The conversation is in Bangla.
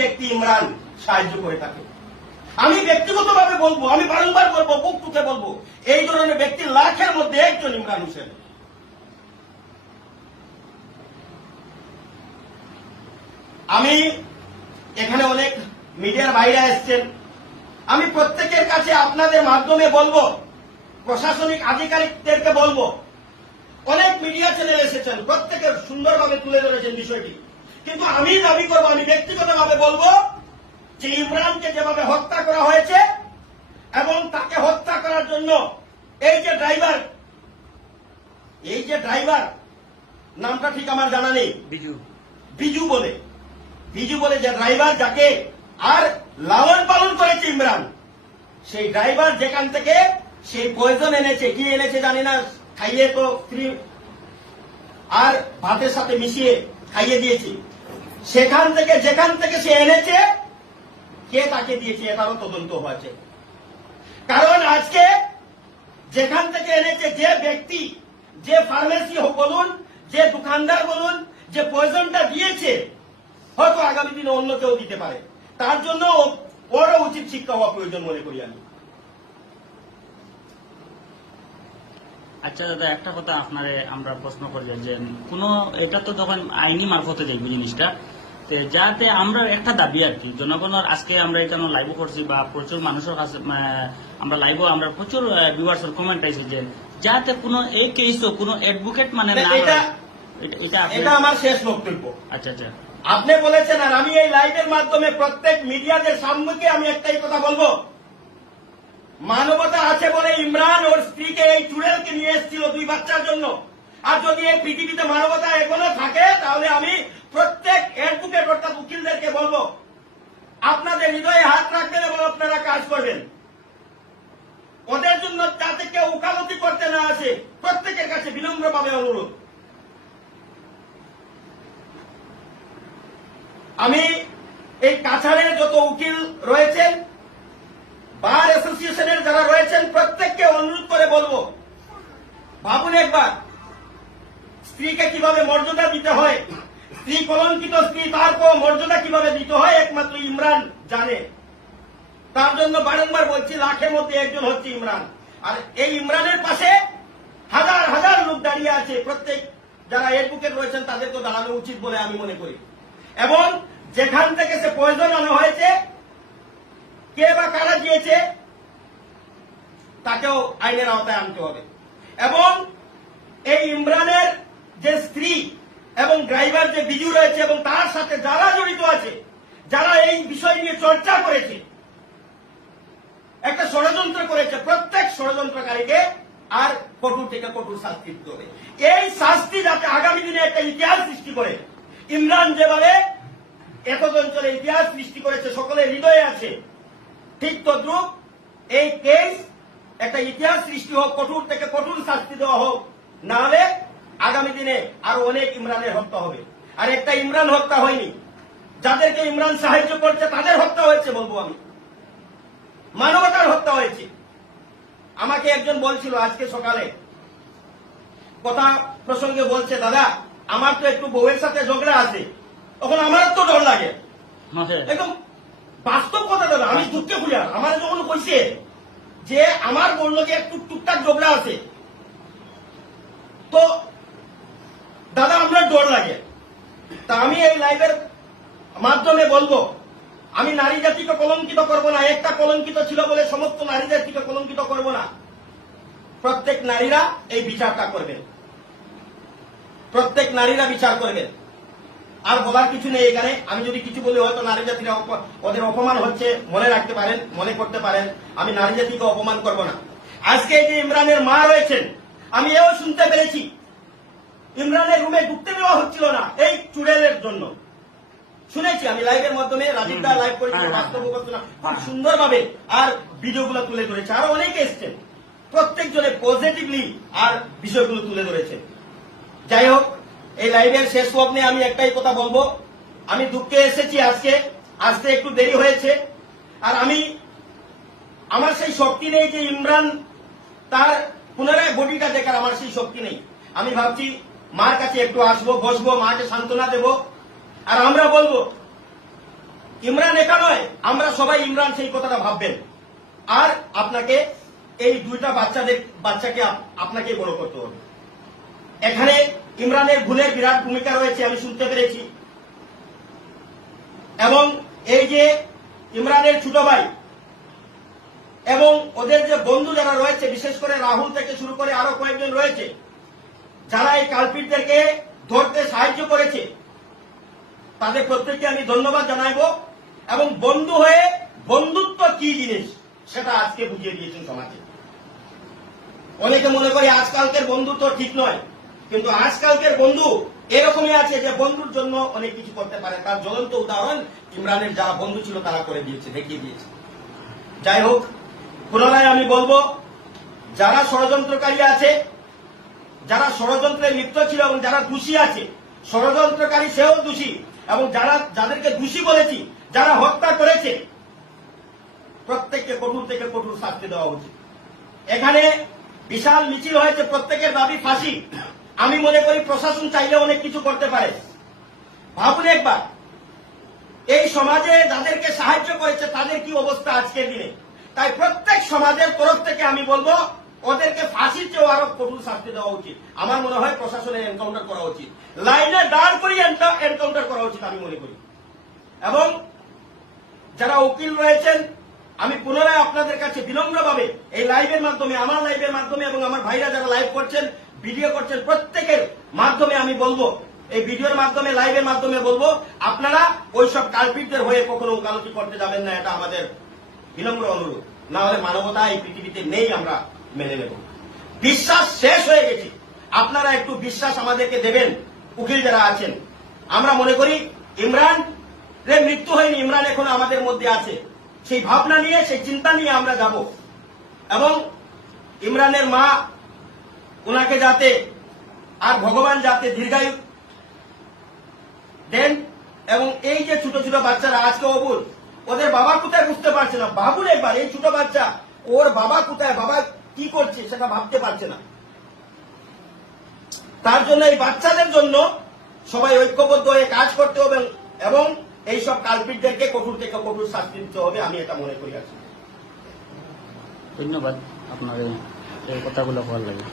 ব্যক্তি ইমরান সাহায্য করে থাকে। আমি ব্যক্তিগতভাবে বলবো, আমি বারংবার বলবো, বুক টুকে বলবো, এই ধরনের ব্যক্তি লাখের মধ্যে একজন ইমরান হোসেন। আমি এখানে অনেক মিডিয়ার বাইরে এসছেন, আমি প্রত্যেকের কাছে আপনাদের মাধ্যমে বলবো, প্রশাসনিক আধিকারিকদেরকে বলবো, অনেক মিডিয়া চ্যানেল এসেছেন, প্রত্যেকে সুন্দরভাবে তুলে ধরেছেন বিষয়টি, কিন্তু আমি দাবি করবো, আমি ব্যক্তিগতভাবে বলবো যে ইমরানকে যেভাবে হত্যা করা হয়েছে এবং তাকে হত্যা করার জন্য এই যে ড্রাইভার নামটা ঠিক আমার জানা নেই, বিজু বলে যে ড্রাইভার, যাকে আর লালন পালন করেছে ইমরান, সেই ড্রাইভার যেখান থেকে সেই পয়জন এনেছে, কি এনেছে জানি না, খাইয়ে তো ফ্রি আর ভাতের সাথে মিশিয়ে খাইয়ে দিয়েছি, যেখান থেকে সে এনেছে, কে তাকে দিয়েছে এটারও তদন্ত হয়েছে। কারণ আজকে যেখান থেকে এনেছে, যে ব্যক্তি, যে ফার্মেসি বলুন, যে দোকানদার বলুন, যে পয়জনটা দিয়েছে, হয়তো আগামী দিনে অন্য কেউ দিতে পারে, তার জন্য ওরও উচিত শিক্ষা হওয়া প্রয়োজন মনে করি আমি। আচ্ছা দাদা, একটা কথা আপনারে আমরা প্রশ্ন করি যে এটা তো তখন আইনি মারফতে যাইবে জিনিসটা, যাতে আমরা একটা দাবি আর কি, জনগণের আজকে আমরা এখানে লাইভ করছি বা প্রচুর মানুষের কাছে আমরা লাইভ, আমরা প্রচুর ভিউয়ার্সের কমেন্ট পাইছি যে যাতে কোনো এই কেসও কোনো অ্যাডভোকেট মানে না, এটা আমার শেষ বক্তব্য। আচ্ছা, আপনি বলেছেন, আর আমি এই লাইভের মাধ্যমে প্রত্যেক মিডিয়াদের সামনে আমি একটাই কথা বলবো, মানবতা আছে বলে ইমরান ওর স্ত্রীকে, এই চুড়েলকে নিয়ে এসেছিল 2 বাচ্চার জন্য। আর যদি এই পৃথিবীতে মানবতা এখনো থাকে, তাহলে আমি প্রত্যেক অ্যাডভোকেট অর্থাৎ উকিলদেরকে বলবো, আপনাদের হৃদয়ে হাত রাখবেন এবং আপনারা কাজ করবেন। ওদের জন্য যাতে কেউ উকালতি করতে না আসে, প্রত্যেকের কাছে বিনম্রভাবে অনুরোধ। আমি এই কাছাড়ের যত উকিল রয়েছেন, বার অ্যাসোসিয়েশনের যারা রয়েছেন, প্রত্যেককে অনুরোধ করে বলবো, ভাবুন একবার, স্ত্রীকে কিভাবে মর্যাদা দিতে হয়, স্ত্রী কলঙ্কিত স্ত্রী, তার মর্যাদা কিভাবে দিতে হয় একমাত্র ইমরান জানে। তার জন্য বারংবার বলছি, লাখের মধ্যে একজন হচ্ছে ইমরান। আর এই ইমরানের পাশে হাজার হাজার লোক দাঁড়িয়ে আছে, প্রত্যেক যারা অ্যাডভোকেট রয়েছেন তাদের তো দাঁড়ানো উচিত বলে আমি মনে করি। এবং যেখান থেকে সে পয়জন আনা হয়েছে, কে বা কারা দিয়েছে, তাকেও আইনের আওতায় আনতে হবে। এবং এই ইমরানের যে স্ত্রী এবং ড্রাইভার যে বিজু রয়েছে এবং তার সাথে যারা জড়িত আছে, যারা এই বিষয় নিয়ে চর্চা করেছে, একটা ষড়যন্ত্র করেছে, প্রত্যেক ষড়যন্ত্রকারীকে আর কঠোর থেকে কঠোর শাস্তি দিতে হবে। এই শাস্তি যাতে আগামী দিনে একটা ইতিহাস সৃষ্টি করে, ইমরান যেভাবে একক অঞ্চলে ইতিহাস সৃষ্টি করেছে, সকলের হৃদয়ে আছে, ঠিক তদ্রুপ এই কেস একটা ইতিহাস সৃষ্টি হোক, কঠোর থেকে কঠোর শাস্তি দেওয়া হোক, না হলে আগামী দিনে আরো অনেক ইমরানের হত্যা হবে। আর একটা ইমরান হত্যা হয়নি, যাদেরকে ইমরান সাহায্য করছে তাদের হত্যা হয়েছে, বলবো আমি, মানবতার হত্যা হয়েছে। আমাকে একজন বলছিল আজকে সকালে, কথা প্রসঙ্গে বলছে, দাদা আমার তো একটু বউয়ের সাথে ঝগড়া আছে, তখন আমার তো ডর লাগে, একদম বাস্তব কথা দাদা, আমি দুঃখে খুঁজা, আমার যখন কইছে যে আমার বললো যে একটু টুকটাক ঝগড়া আছে, তো দাদা আমার ডর লাগে। তা আমি এই লাইভের মাধ্যমে বলবো, আমি নারী জাতিকে কলঙ্কিত করব না, একটা কলঙ্কিত ছিল বলে সমস্ত নারী জাতিকে কলঙ্কিত করব না। প্রত্যেক নারীরা এই বিচারটা করবেন, প্রত্যেক নারীরা বিচার করবেন। আর বলার কিছু নেই এখানে, আমি যদি কিছু বলি হয়তো নারী জাতিরা ওদের অপমান হচ্ছে মনে রাখতে পারেন, মনে করতে পারেন, আমি নারী জাতিকে অপমান করব না। আজকে যে ইমরানের মা রয়েছেন, আমি এও শুনতে পেরেছি ইমরানের রুমে ঢুকতে দেওয়া হচ্ছিল না এই চুড়েলের জন্য, শুনেছি আমি লাইভের মাধ্যমে, রাজীব দা লাইভ করেছিল, বাস্তব ঘটনা খুব সুন্দরভাবে আর ভিডিওগুলো তুলে ধরেছে, আরো অনেকে এসছেন, প্রত্যেকজনে পজিটিভলি আর বিষয়গুলো তুলে ধরেছে। যাই হোক, এই লাইভের শেষ লগ্নে আমি একটাই কথা বলবো, আমি দুঃখে এসেছি, আজকে আসতে একটু দেরি হয়েছে। আর আমার সেই শক্তি নেই যে ইমরান তার পুনরায় বডিটা দেখার, আমার সেই শক্তি নেই। আমি ভাবছি মার কাছে একটু আসবো, বসবো, মাকে সান্ত্বনা দেব, আর আমরা বলবো ইমরান একা নয়, আমরা সবাই ইমরান সেই কথাটা ভাববেন। আর আপনাকে এই দুইটা বাচ্চাকে আপনাকে বড় করতে হবে। এখানে ইমরানের ভুলের বিরাট ভূমিকা রয়েছে, আমি শুনতে পেরেছি। এবং এই যে ইমরানের ছোট ভাই এবং ওদের যে বন্ধু যারা রয়েছে, বিশেষ করে রাহুল থেকে শুরু করে আরো কয়েকজন রয়েছে, যারা এই কালপিটদেরকে ধরতে সাহায্য করেছে, তাদের প্রত্যেককে আমি ধন্যবাদ জানাইব। এবং বন্ধু হয়ে বন্ধুত্ব কি জিনিস সেটা আজকে বুঝিয়ে দিয়েছেন সমাজে। অনেকে মনে করে আজকালকের বন্ধুত্ব ঠিক নয়, কিন্তু আজকালকের বন্ধু এরকমই আছে যে বন্ধুর জন্য অনেক কিছু করতে পারে। তার জ্বলন্ত উদাহরণ ইমরানের যারা বন্ধু ছিল তারা করে দিয়েছে, দেখিয়ে দিয়েছে। যাই হোক, পুনরায় আমি বলবো, যারা ষড়যন্ত্রকারী আছে, যারা ষড়যন্ত্রে লিপ্ত ছিল এবং যারা দোষী আছে, ষড়যন্ত্রকারী সেও দোষী, এবং যাদেরকে দোষী বলেছি, যারা হত্যা করেছে, প্রত্যেককে কঠোর থেকে কঠোর শাস্তি দেওয়া উচিত। এখানে বিশাল মিছিল হয়েছে, প্রত্যেকের দাবি ফাঁসি। আমি মনে করি প্রশাসন চাইলে অনেক কিছু করতে পারে। ভাবুন একবার, এই সমাজে যাদেরকে সাহায্য করেছে তাদের কি অবস্থা আজকের দিনে। তাই প্রত্যেক সমাজের তরফ থেকে আমি বলবো, ওদেরকে ফাঁসির চেয়েও আরো কঠোর শাস্তি দেওয়া উচিত। আমার মনে হয় প্রশাসনের এনকাউন্টার করা উচিত, লাইনে দাঁড় করিয়ে এনকাউন্টার করা উচিত আমি মনে করি। এবং যারা উকিল রয়েছেন, আমি পুনরায় আপনাদের কাছে বিনম্রভাবে এই লাইভের মাধ্যমে, আমার লাইভের মাধ্যমে এবং আমার ভাইরা যারা লাইভ করছেন, ভিডিও করছেন, প্রত্যেকের মাধ্যমে আমি বলবো, এই ভিডিওর মাধ্যমে, লাইভের মাধ্যমে বলবো, আপনারা ওইসব কালপিটদের হয়ে কখনো ওকালতি করতে যাবেন না। এটা আমাদের বিনম্র অনুরোধ। না হলে মানবতা এই পৃথিবীতে নেই, আমরা মেনে নেব। বিশ্বাস শেষ হয়ে গেছে, আপনারা একটু বিশ্বাস আমাদেরকে দেবেন। উকিল যারা আছেন, আমরা মনে করি ইমরান মৃত্যু হয়নি, ইমরান এখন আমাদের মধ্যে আছে। সেই ভাবনা নিয়ে, সেই চিন্তা নিয়ে আমরা যাব। এবং ইমরানের মা, ওনাকে যাতে আর ভগবান যাতে দীর্ঘায়ু দেন। এবং এই যে ছোট ছোট বাচ্চারা আজকে অবুল, ওদের বাবা কোথায় বুঝতে পারছে না। ভাবুন একবার, এই ছোট বাচ্চা, ওর বাবা কোথায়, বাবা কি করছে সেটা ভাবতে পারছে না। তার জন্য এই বাচ্চাদের জন্য সবাই ঐক্যবদ্ধ হয়ে কাজ করতে হবে এবং এইসব কালপিটদেরকে কঠোর থেকে কঠোর শাস্তি দিতে হবে, আমি এটা মনে করি। আছি ধন্যবাদ আপনার এই কথাগুলো ভালো লাগে।